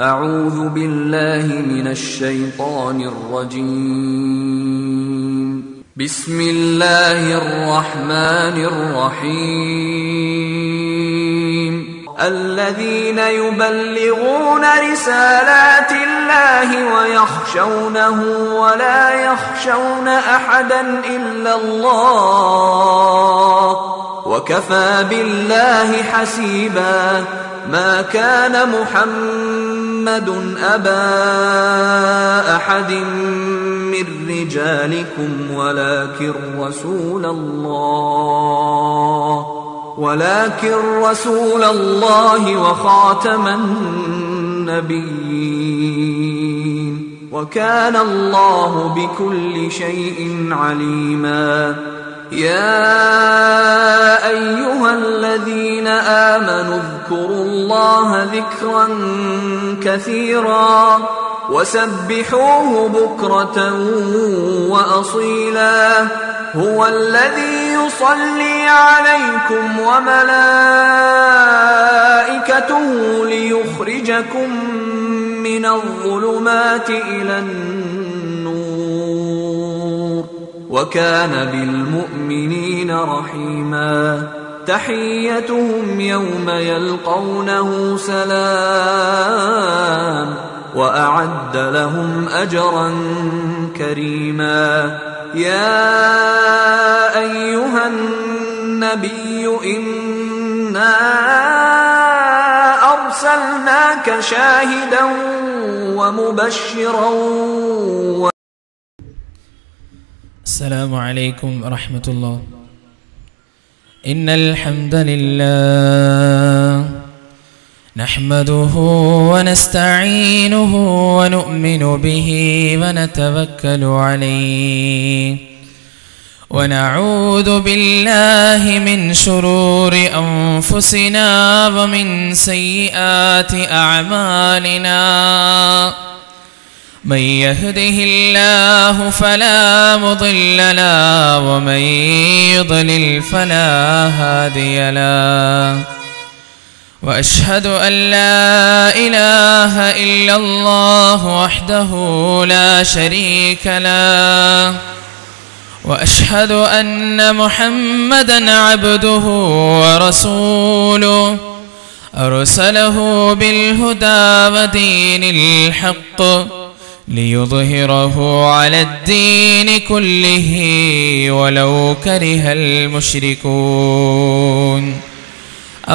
أعوذ بالله من الشيطان الرجيم. بسم الله الرحمن الرحيم. الذين يبلغون رسالات الله ويخشونه ولا يخشون أحدا إلا الله وكفى بالله حسيبا. ما كان محمد أبا أحد من رجالكم ولكن رسول الله وخاتم النبيين وكان الله بكل شيء عليما. يا أيها الذين آمنوا اذكروا الله ذكرا كثيرا وسبحوه بكرة وأصيلا. هو الذي يصلي عليكم وملائكته ليخرجكم من الظلمات إلى النور وكان بالمؤمنين رحيما. تحيتهم يوم يلقونه سلام وأعد لهم أجرا كريما. يا أيها النبي إنا أرسلناك شاهدا ومبشرا. السلام عليكم ورحمة الله. إن الحمد لله نحمده ونستعينه ونؤمن به ونتوكل عليه ونعوذ بالله من شرور أنفسنا ومن سيئات أعمالنا. من يهده الله فلا مضل له ومن يضلل فلا هادي له. وأشهد أن لا إله إلا الله وحده لا شريك له وأشهد أن محمدا عبده ورسوله أرسله بالهدى ودين الحق ليظهره على الدين كله ولو كره المشركون.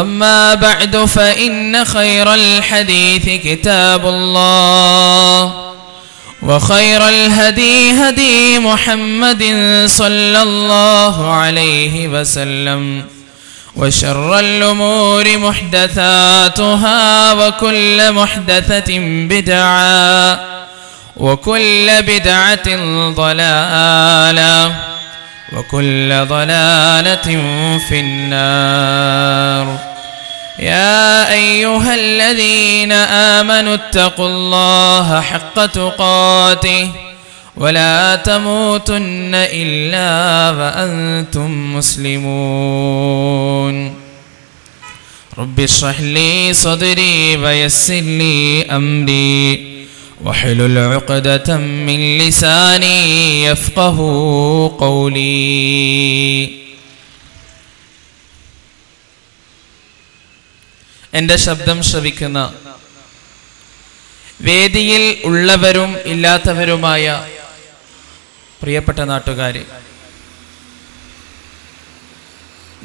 أما بعد فإن خير الحديث كتاب الله وخير الهدي هدي محمد صلى الله عليه وسلم وشر الأمور محدثاتها وكل محدثة بدعة وكل بدعة ضلالة وكل ضلالة في النار. يا أيها الذين آمنوا اتقوا الله حق تقاته ولا تموتن إلا وأنتم مسلمون. رب اشرح لي صدري ويسر لي أمري واحلل عقدة من لساني يفقه قولي. എൻ്റെ ശബ്ദം ശ്രവിക്കുന്ന വേദിയിൽ ഉള്ളവരും ഇല്ലാത്തവരുമായ പ്രിയപ്പെട്ട നാട്ടുകാരെ,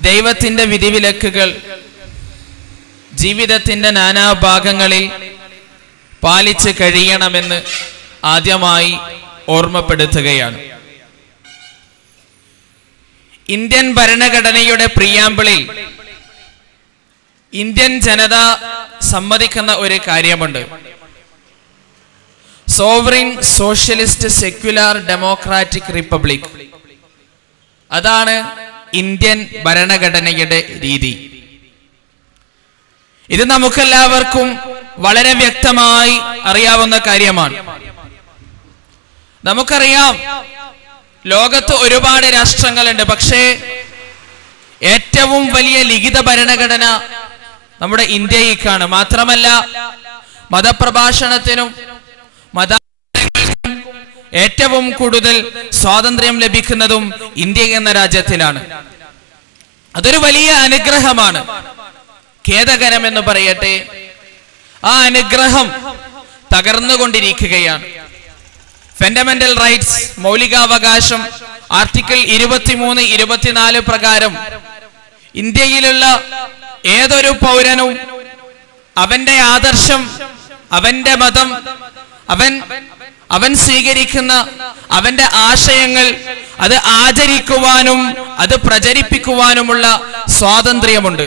ദൈവത്തിൻ്റെ വിധിവിലക്കുകൾ ജീവിതത്തിൻ്റെ നാനാഭാഗങ്ങളിൽ പാലിച്ച് കഴിയണമെന്ന് ആദ്യമായി ഓർമ്മപ്പെടുത്തുകയാണ്. ഇന്ത്യൻ ഭരണഘടനയുടെ പ്രിയാമ്പിളിൽ ഇന്ത്യൻ ജനത സമ്മതിക്കുന്ന ഒരു കാര്യമുണ്ട്. Sovereign socialist secular democratic republic. അതാണ് ഇന്ത്യൻ ഭരണഘടനയുടെ രീതി. ഇത് നമുക്കെല്ലാവർക്കും വളരെ വ്യക്തമായി അറിയാവുന്ന കാര്യമാണ്. നമുക്കറിയാം, ലോകത്ത് ഒരുപാട് രാഷ്ട്രങ്ങളുണ്ട്. പക്ഷേ ഏറ്റവും വലിയ ലിഖിത ഭരണഘടന നമ്മുടെ ഇന്ത്യയിലേക്കാണ്. മാത്രമല്ല മതപ്രഭാഷണത്തിനും മതാചാരങ്ങൾക്കും ഏറ്റവും കൂടുതൽ സ്വാതന്ത്ര്യം ലഭിക്കുന്നതും ഇന്ത്യ എന്ന രാജ്യത്തിലാണ്. അതൊരു വലിയ അനുഗ്രഹമാണ്. ഖേദകരമെന്ന് പറയട്ടെ, ആ അനുഗ്രഹം തകർന്നുകൊണ്ടിരിക്കുകയാണ്. ഫണ്ടമെന്റൽ റൈറ്റ്സ്, മൗലികാവകാശം, ആർട്ടിക്കിൾ 23, 24 പ്രകാരം ഇന്ത്യയിലുള്ള ഏതൊരു പൗരനും അവന്റെ ആദർശം, അവന്റെ മതം, അവൻ സ്വീകരിക്കുന്ന അവന്റെ ആശയങ്ങൾ അത് ആചരിക്കുവാനും അത് പ്രചരിപ്പിക്കുവാനുമുള്ള സ്വാതന്ത്ര്യമുണ്ട്.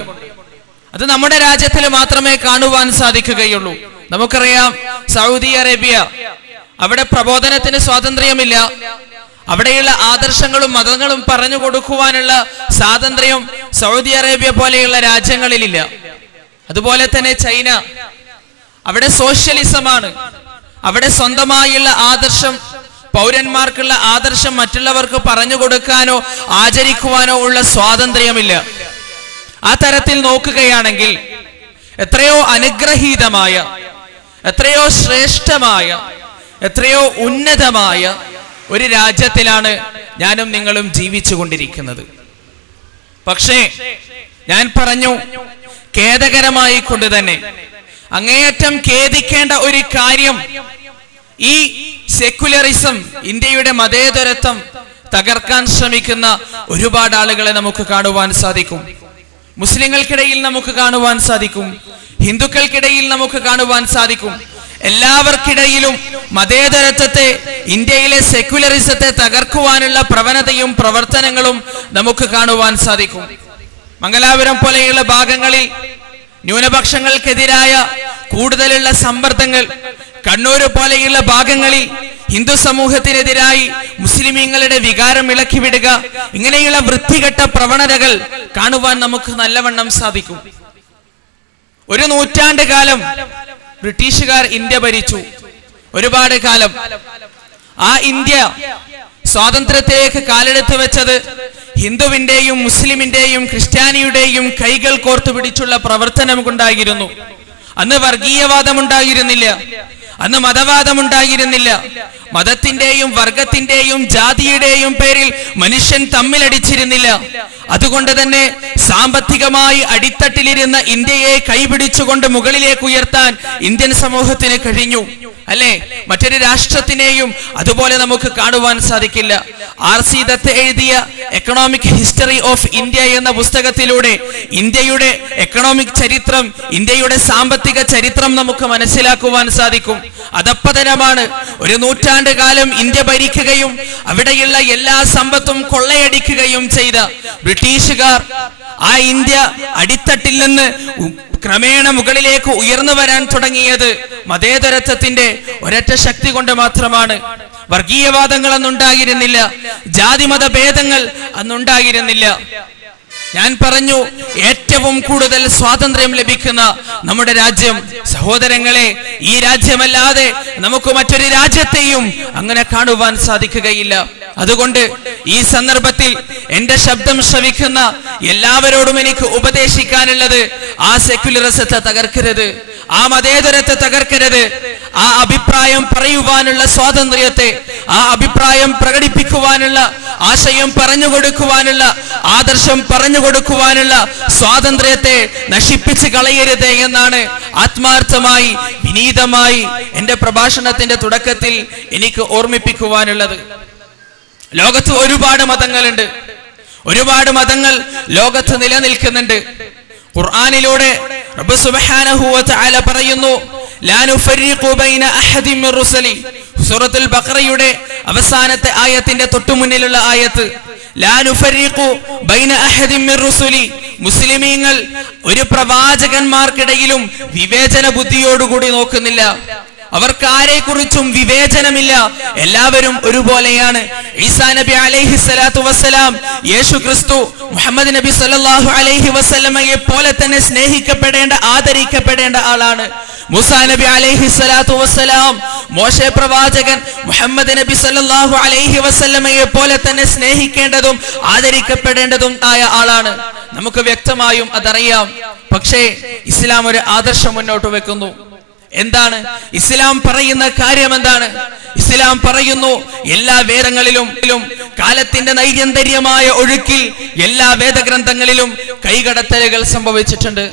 അത് നമ്മുടെ രാജ്യത്തിൽ മാത്രമേ കാണുവാൻ സാധിക്കുകയുള്ളൂ. നമുക്കറിയാം, സൗദി അറേബ്യ, അവിടെ പ്രബോധനത്തിന് സ്വാതന്ത്ര്യമില്ല. അവിടെയുള്ള ആദർശങ്ങളും മതങ്ങളും പറഞ്ഞു കൊടുക്കുവാനുള്ള സ്വാതന്ത്ര്യം സൗദി അറേബ്യ പോലെയുള്ള രാജ്യങ്ങളിലില്ല. അതുപോലെ തന്നെ ചൈന, അവിടെ സോഷ്യലിസമാണ്. അവിടെ സ്വന്തമായുള്ള ആദർശം, പൗരന്മാർക്കുള്ള ആദർശം മറ്റുള്ളവർക്ക് പറഞ്ഞു കൊടുക്കാനോ ആചരിക്കുവാനോ ഉള്ള സ്വാതന്ത്ര്യമില്ല. ആ തരത്തിൽ നോക്കുകയാണെങ്കിൽ എത്രയോ അനുഗ്രഹീതമായ, എത്രയോ ശ്രേഷ്ഠമായ, എത്രയോ ഉന്നതമായ ഒരു രാജ്യത്തിലാണ് ഞാനും നിങ്ങളും ജീവിച്ചു കൊണ്ടിരിക്കുന്നത്. പക്ഷേ ഞാൻ പറഞ്ഞു, ഖേദകരമായി കൊണ്ട് തന്നെ അങ്ങേയറ്റം ഖേദിക്കേണ്ട ഒരു കാര്യം, ഈ സെക്യുലറിസം, ഇന്ത്യയുടെ മതേതരത്വം തകർക്കാൻ ശ്രമിക്കുന്ന ഒരുപാട് ആളുകളെ നമുക്ക് കാണുവാൻ സാധിക്കും. മുസ്ലിങ്ങൾക്കിടയിൽ നമുക്ക് കാണുവാൻ സാധിക്കും, ഹിന്ദുക്കൾക്കിടയിൽ നമുക്ക് കാണുവാൻ സാധിക്കും. എല്ലാവർക്കിടയിലും മതേതരത്വത്തെ, ഇന്ത്യയിലെ സെക്യുലറിസത്തെ തകർക്കുവാനുള്ള പ്രവണതയും പ്രവർത്തനങ്ങളും നമുക്ക് കാണുവാൻ സാധിക്കും. മംഗലാപുരം പോലെയുള്ള ഭാഗങ്ങളിൽ ന്യൂനപക്ഷങ്ങൾക്കെതിരായ കൂടുതലുള്ള സമ്മർദ്ദങ്ങൾ, കണ്ണൂർ പോലെയുള്ള ഭാഗങ്ങളിൽ ഹിന്ദു സമൂഹത്തിനെതിരായി മുസ്ലിമീങ്ങളുടെ വികാരം ഇളക്കിവിടുക, ഇങ്ങനെയുള്ള വൃത്തികെട്ട പ്രവണതകൾ കാണുവാൻ നമുക്ക് നല്ലവണ്ണം സാധിക്കും. ഒരു നൂറ്റാണ്ട് കാലം ബ്രിട്ടീഷുകാർ ഇന്ത്യ ഭരിച്ചു, ഒരുപാട് കാലം. ആ ഇന്ത്യ സ്വാതന്ത്ര്യത്തിലേക്ക് കാലെടുത്ത് വെച്ചത് ഹിന്ദുവിന്റെയും മുസ്ലിമിന്റെയും ക്രിസ്ത്യാനിയുടെയും കൈകൾ കോർത്തു പിടിച്ചുള്ള പ്രവർത്തനം കൊണ്ടായിരുന്നു. അന്ന് വർഗീയവാദമുണ്ടായിരുന്നില്ല, അന്ന് മതവാദമുണ്ടായിരുന്നില്ല. മതത്തിന്റെയും വർഗത്തിന്റെയും ജാതിയുടെയും പേരിൽ മനുഷ്യൻ തമ്മിലടിച്ചിരുന്നില്ല. അതുകൊണ്ട് തന്നെ സാമ്പത്തികമായി അടിത്തട്ടിലിരുന്ന ഇന്ത്യയെ കൈപിടിച്ചുകൊണ്ട് മുകളിലേക്ക് ഉയർത്താൻ ഇന്ത്യൻ സമൂഹത്തിന് കഴിഞ്ഞു, അല്ലെ? മറ്റൊരു രാഷ്ട്രത്തിനെയും അതുപോലെ നമുക്ക് കാണുവാൻ സാധിക്കില്ല. R.C. ദത്ത് എഴുതിയ എക്കണോമിക് ഹിസ്റ്ററി ഓഫ് ഇന്ത്യ എന്ന പുസ്തകത്തിലൂടെ ഇന്ത്യയുടെ എക്കണോമിക് ചരിത്രം, ഇന്ത്യയുടെ സാമ്പത്തിക ചരിത്രം നമുക്ക് മനസ്സിലാക്കുവാൻ സാധിക്കും. അധപ്പതനമാണ്. ഒരു നൂറ്റാണ്ട് കാലം ഇന്ത്യ ഭരിക്കുകയും അവിടെയുള്ള എല്ലാ സമ്പത്തും കൊള്ളയടിക്കുകയും ചെയ്ത ബ്രിട്ടീഷുകാർ ആ ഇന്ത്യ അടിത്തട്ടിൽ നിന്ന് ക്രമേണ മുകളിലേക്ക് ഉയർന്നു വരാൻ തുടങ്ങിയത് മതേതരത്വത്തിന്റെ ഒരൊറ്റ ശക്തി കൊണ്ട് മാത്രമാണ്. വർഗീയവാദങ്ങൾ അന്നുണ്ടായിരുന്നില്ല, ജാതിമത ഭേദങ്ങൾ അന്നുണ്ടായിരുന്നില്ല. ഞാൻ പറഞ്ഞു, ഏറ്റവും കൂടുതൽ സ്വാതന്ത്ര്യം ലഭിക്കുന്ന നമ്മുടെ രാജ്യം. സഹോദരങ്ങളെ, ഈ രാജ്യമല്ലാതെ നമുക്ക് മറ്റൊരു രാജ്യത്തെയും അങ്ങനെ കാണുവാൻ സാധിക്കുകയില്ല. അതുകൊണ്ട് ഈ സന്ദർഭത്തിൽ എന്റെ ശബ്ദം ശ്രവിക്കുന്ന എല്ലാവരോടും എനിക്ക് ഉപദേശിക്കാനുള്ളത്, ആ സെക്യുലറിസത്തെ തകർക്കരുത്, ആ മതേതരത്തെ തകർക്കരുത്. ആ അഭിപ്രായം പറയുവാനുള്ള സ്വാതന്ത്ര്യത്തെ, ആ അഭിപ്രായം പ്രകടിപ്പിക്കുവാനുള്ള, ആശയം പറഞ്ഞു കൊടുക്കുവാനുള്ള, ആദർശം പറഞ്ഞു കൊടുക്കുവാനുള്ള സ്വാതന്ത്ര്യത്തെ നശിപ്പിച്ച് കളയരുത് എന്നാണ് ആത്മാർത്ഥമായി, വിനീതമായി എന്റെ പ്രഭാഷണത്തിന്റെ തുടക്കത്തിൽ എനിക്ക് ഓർമ്മിപ്പിക്കുവാനുള്ളത്. ലോകത്ത് ഒരുപാട് മതങ്ങളുണ്ട്, ഒരുപാട് മതങ്ങൾ ലോകത്ത് നിലനിൽക്കുന്നുണ്ട്. ഖുർആനിലൂടെ റബ്ബ് സുബ്ഹാനഹു വ തആല പറയുന്നു, ലാ നുഫരിഖു ബൈന അഹദിൻ മിർ റുസലി. സൂറത്തുൽ ബഖറയുടെ അവസാനത്തെ ആയത്തിന്റെ തൊട്ടുമുന്നിലുള്ള ആയത്ത്, ലാ നുഫരിഖു ബൈന അഹദിൻ മിർ റുസലി. മുസ്ലിമീങ്ങൾ ഒരു പ്രവാചകന്മാർക്കിടയിലും വിവേചന ബുദ്ധിയോടുകൂടി നോക്കുന്നില്ല. അവർക്ക് ആരെക്കുറിച്ചും വിവേചനമില്ല, എല്ലാവരും ഒരുപോലെയാണ്. ഈസാ നബി അലൈഹി സ്വലാത്തു വസ്സലാം, യേശു ക്രിസ്തു, മുഹമ്മദ് നബി സല്ലല്ലാഹു അലൈഹി വസല്ലമയെ പോലെ തന്നെ സ്നേഹിക്കപ്പെടേണ്ട, ആദരിക്കപ്പെടേണ്ട ആളാണ്. മൂസാ നബി അലൈഹി സ്വലാത്തു വസ്സലാം, മോശെ പ്രവാചകൻ, മുഹമ്മദ് നബി സല്ലല്ലാഹു അലൈഹി വസല്ലമയെ പോലെ തന്നെ സ്നേഹിക്കേണ്ടതും ആദരിക്കപ്പെടേണ്ടതും ആയ ആളാണ്. നമുക്ക് വ്യക്തമായും അതറിയാം. പക്ഷേ ഇസ്ലാം ഒരു ആദർശം മുന്നോട്ട് വെക്കുന്നു. എന്താണ് ഇസ്ലാം പറയുന്ന കാര്യം? എന്താണ് ഇസ്ലാം പറയുന്നു? എല്ലാ വേദങ്ങളിലും കാലത്തിന്റെ നൈരന്തര്യമായ ഒഴുക്കിൽ എല്ലാ വേദഗ്രന്ഥങ്ങളിലും കൈകടത്തലുകൾ സംഭവിച്ചിട്ടുണ്ട്.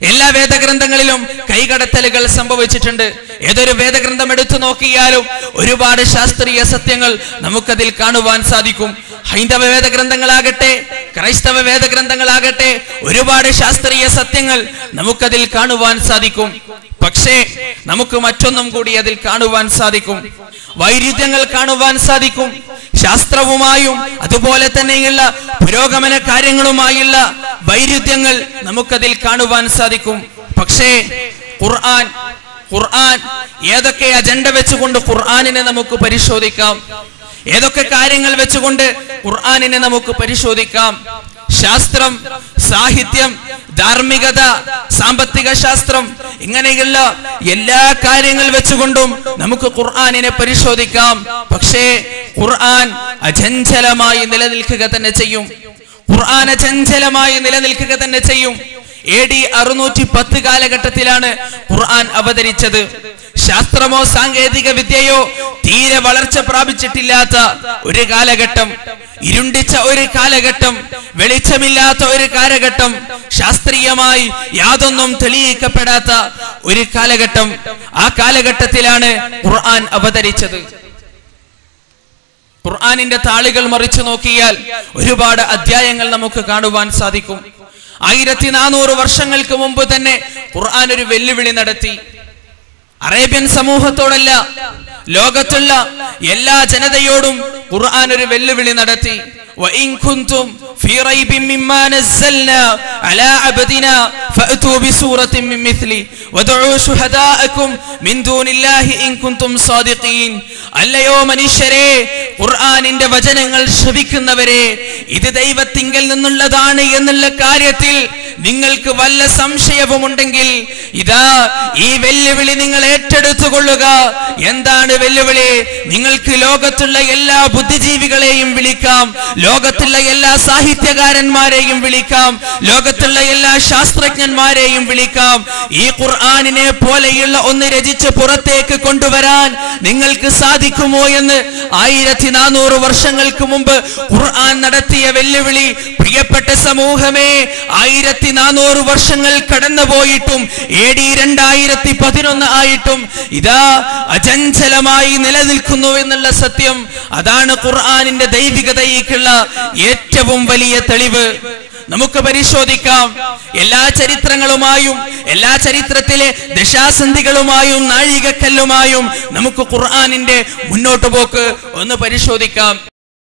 എല്ലാ വേദഗ്രന്ഥങ്ങളിലും കൈകടത്തലുകൾ സംഭവിച്ചിട്ടുണ്ട്. ഏതൊരു വേദഗ്രന്ഥം എടുത്തു നോക്കിയാലും ഒരുപാട് ശാസ്ത്രീയ സത്യങ്ങൾ നമുക്കതിൽ കാണുവാൻ സാധിക്കും. ഹൈന്ദവ വേദഗ്രന്ഥങ്ങളാകട്ടെ, ക്രൈസ്തവ വേദഗ്രന്ഥങ്ങളാകട്ടെ, ഒരുപാട് ശാസ്ത്രീയ സത്യങ്ങൾ നമുക്കതിൽ കാണുവാൻ സാധിക്കും. പക്ഷേ നമുക്ക് മറ്റൊന്നും കൂടി അതിൽ കാണുവാൻ സാധിക്കും. വൈരുദ്ധ്യങ്ങൾ കാണുവാൻ സാധിക്കും. ശാസ്ത്രവുമായും അതുപോലെ തന്നെയുള്ള പുരോഗമന കാര്യങ്ങളുമായുള്ള വൈരുദ്ധ്യങ്ങൾ നമുക്കതിൽ കാണുവാൻ സാധിക്കും. പക്ഷേ ഖുർആൻ ഏതൊക്കെ അജണ്ട വെച്ചുകൊണ്ട് ഖുർആനിനെ നമുക്ക് പരിശോധിക്കാം, ഏതൊക്കെ കാര്യങ്ങൾ വെച്ചുകൊണ്ട് ഖുർആനിനെ നമുക്ക് പരിശോധിക്കാം. ശാസ്ത്രം, സാഹിത്യം, ധാർമ്മികത, സാമ്പത്തിക ശാസ്ത്രം, ഇങ്ങനെയുള്ള എല്ലാ കാര്യങ്ങൾ വെച്ചുകൊണ്ടും നമുക്ക് ഖുർആനിനെ പരിശോധിക്കാം. പക്ഷേ ഖുർആൻ അചഞ്ചലമായി നിലനിൽക്കുക തന്നെ ചെയ്യും. ഖുർആൻ അചഞ്ചലമായി നിലനിൽക്കുക തന്നെ ചെയ്യും. AD 610 കാലഘട്ടത്തിലാണ് ഖുർആൻ അവതരിച്ചത്. ശാസ്ത്രമോ സാങ്കേതിക വിദ്യയോ തീരെ വളർച്ച പ്രാപിച്ചിട്ടില്ലാത്ത ഒരു കാലഘട്ടം, ഇരുണ്ടിച്ച ഒരു കാലഘട്ടം, വെളിച്ചമില്ലാത്ത ഒരു കാലഘട്ടം, ശാസ്ത്രീയമായി യാതൊന്നും തെളിയിക്കപ്പെടാത്ത ഒരു കാലഘട്ടം. ആ കാലഘട്ടത്തിലാണ് ഖുർആൻ അവതരിച്ചത്. ഖുർആനിന്റെ താളുകൾ മറിച്ചു നോക്കിയാൽ ഒരുപാട് അധ്യായങ്ങൾ നമുക്ക് കാണുവാൻ സാധിക്കും. 1400 വർഷങ്ങൾക്ക് മുമ്പ് തന്നെ ഖുർആൻ ഒരു വെല്ലുവിളി നടത്തി. അറേബ്യൻ സമൂഹത്തോടല്ല, ലോകത്തുള്ള എല്ലാ ജനതയോടും ഖുർആൻ ഒരു വെല്ലുവിളി നടത്തി. وَإِن كُنتُمْ فِي رَيْبٍ مِّمَّا نَزَّلْنَا عَلَى عَبْدِنَا فَأْتُوا بِسُورَةٍ مِّن مِّثْلِهِ وَادْعُوا شُهَدَاءَكُمْ مِن دُونِ اللَّهِ إِن كُنتُمْ صَادِقِينَ. അല്ലയോ മനുഷ്യരെ, ഖുർആനിന്റെ വചനങ്ങൾ ശ്രവിക്കുന്നവരെ, ഇത് ദൈവത്തിങ്കൽ നിന്നുള്ളതാണ് എന്നുള്ള കാര്യത്തിൽ നിങ്ങൾക്ക് വല്ല സംശയവുമുണ്ടെങ്കിൽ ഇതാ ഈ വെല്ലുവിളി നിങ്ങൾ ഏറ്റെടുത്തുകൊള്ളുക. എന്താണ് വെല്ലുവിളി? നിങ്ങൾക്ക് ലോകത്തുള്ള എല്ലാ ബുദ്ധിജീവികളെയും വിളിക്കാം, ലോകത്തുള്ള എല്ലാ സാഹിത്യകാരന്മാരെയും വിളിക്കാം, ലോകത്തുള്ള എല്ലാ ശാസ്ത്രജ്ഞന്മാരെയും വിളിക്കാം. ഈ ഖുർആനിനെ പോലെയുള്ള ഒന്ന് രചിച്ച് പുറത്തേക്ക് കൊണ്ടുവരാൻ നിങ്ങൾക്ക് സാധിക്കുമോ എന്ന് 1400 വർഷങ്ങൾക്ക് മുമ്പ് ഖുർആൻ നടത്തിയ വെല്ലുവിളി. പ്രിയപ്പെട്ട സമൂഹമേ, 1400 വർഷങ്ങൾ കടന്നുപോയിട്ടും AD 2011 ആയിട്ടും ഇതാ അചഞ്ചലമായി നിലനിൽക്കുന്നു എന്നുള്ള സത്യം, അതാണ് ഖുർആനിന്റെ ദൈവികതയ്ക്കുള്ള ഏറ്റവും വലിയ തെളിവ്. നമുക്ക് പരിശോധിക്കാം. എല്ലാ ചരിത്രങ്ങളുമായും എല്ലാ ചരിത്രത്തിലെ ദശാസന്ധികളുമായും നാഴികക്കല്ലുമായും നമുക്ക് ഖുർആനിന്റെ മുന്നോട്ട് പോക്ക് ഒന്ന് പരിശോധിക്കാം.